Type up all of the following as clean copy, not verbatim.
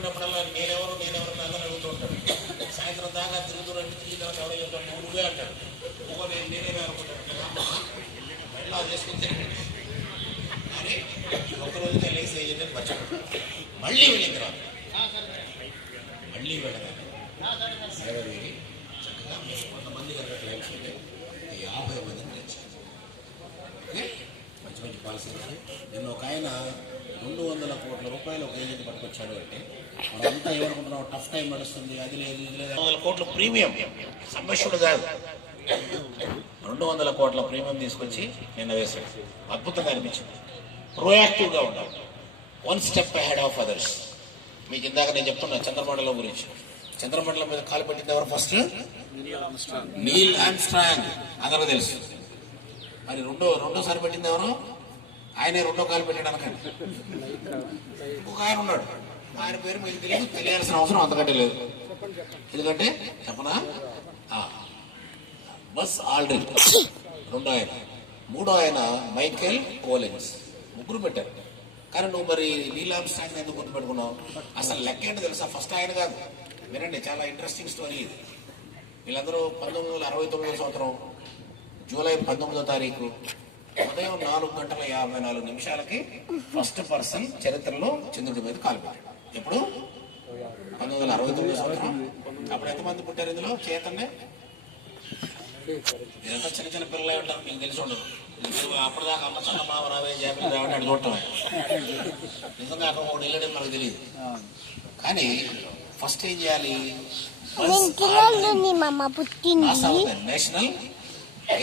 ఉన్నప్పుడల్లా నేనెవరు అందరూ అడుగుతూ ఉంటాడు. సాయంత్రం దాకా తిరుగుతున్నట్టు తిరిగి తర్వాత ఎవడో చెప్తాడు నువ్వే అంటాడు. నేనేమే అనుకుంటాను మళ్ళీ చేసుకుంటే కానీ ఒక్కరోజునే లేసి వేయండి మర్చిపోతాడు. మళ్ళీ వెళ్ళిన తర్వాత మళ్ళీ వెళ్ళగానే సేవరి చక్కగా 100 మంది కనుక క్లైంట్స్ ఉంటే 50 మందిని తెచ్చారు. మంచి మంచి పాలసీలు. నిన్న ఒక ఆయన 200 కోట్ల రూపాయలు ఒక ఏజెంట్ పట్టుకొచ్చాడు అంటే మనంతా ఏమనుకుంటున్నాం టఫ్ టైం నడుస్తుంది అది లేదు 200 కోట్ల ప్రీమియం సమస్యలు కాదు. 200 కోట్ల ప్రీమియం తీసుకొచ్చి నిన్న వేశాడు. అద్భుతంగా అనిపించింది. ప్రోయాక్టివ్గా ఉండాలి. 1 స్టెప్ అహెడ్ ఆఫ్ అదర్స్. మీకు ఇందాక నేను చెప్తున్నా చంద్రమండలం గురించి. చంద్రమండలం మీద కాలు పెట్టింది ఎవరు? ఫస్ట్ నీల్ ఆర్మ్స్ట్రాంగ్ అందరూ తెలుసు. మరి రెండోసారి పెట్టింది ఎవరు? ఆయనే రెండో కాలు పెట్టాడు అనకండి. ఒక ఆయన ఉన్నాడు, ఆయన పేరు మీకు తెలియదు, తెలియాల్సిన అవసరం అంతకంటే లేదు. ఎందుకంటే చెప్పనా, బస్ ఆల్డ్రిన్ రెండో ఆయన. మూడో ఆయన మైకేల్ కోలిన్స్. ముగ్గురు పెట్టారు. కానీ నువ్వు మరి నీల్ ఆర్మ్స్ట్రాంగ్ ఎందుకు గుర్తుపెట్టుకున్నావు? అసలు లెక్క ఏంటో తెలుసా? ఫస్ట్ ఆయన కాదు. వినండి, చాలా ఇంట్రెస్టింగ్ స్టోరీ ఇది. వీళ్ళందరూ 1969 సంవత్సరం జూలై 19వ తారీఖు ఉదయం 4:54 ఫస్ట్ పర్సన్ చరిత్రలో చంద్రుడి మీద కాలు పెట్టాడు. ఎప్పుడు? 1969 సంవత్సరం. అప్పుడు ఎంతమంది పుట్టారు ఇందులో? చేతన్నే ఇదంతా చిన్న చిన్న పిల్లలే ఉంటారు, మీకు తెలిసి ఉండదు. అప్పటిదాకా అమ్మ చందమామ రావే జాబిలు రావని అడి చూడటమే. నిజంగా అక్కడ ఒకటి వెళ్ళడే మనకు తెలియదు. కానీ ఫస్ట్ ఏం చేయాలి? National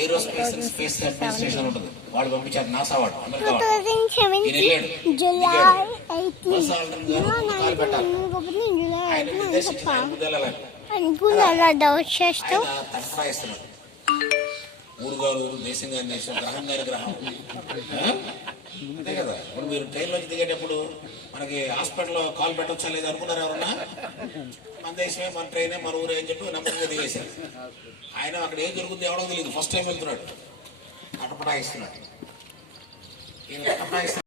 aerospace and space administration ఉంటుంది, వాళ్ళు పంపించారు. నాసా వాడు అందరికీ తటస్థాయిస్తున్నాడు. ఊరుగారు దేశం గారి దేశం, గ్రహం గారి గ్రహం. అంతే కదా. ఇప్పుడు మీరు ట్రైన్లోకి దిగేటప్పుడు మనకి హాస్పిటల్లో కాల్ పెట్టవచ్చా లేదు అనుకున్నారు ఎవరన్నా? మన దేశమే, మన ట్రైనే, మన ఊరే అని చెప్పి నమ్మకంగా దిగేశారు. ఆయన అక్కడ ఏం జరుగుతుంది ఎవడో తెలియదు. ఫస్ట్ టైం వెళ్తున్నాడు, అటపటాయిస్తున్నాడు. ఈయన అటపటాయిస్తున్నాడు.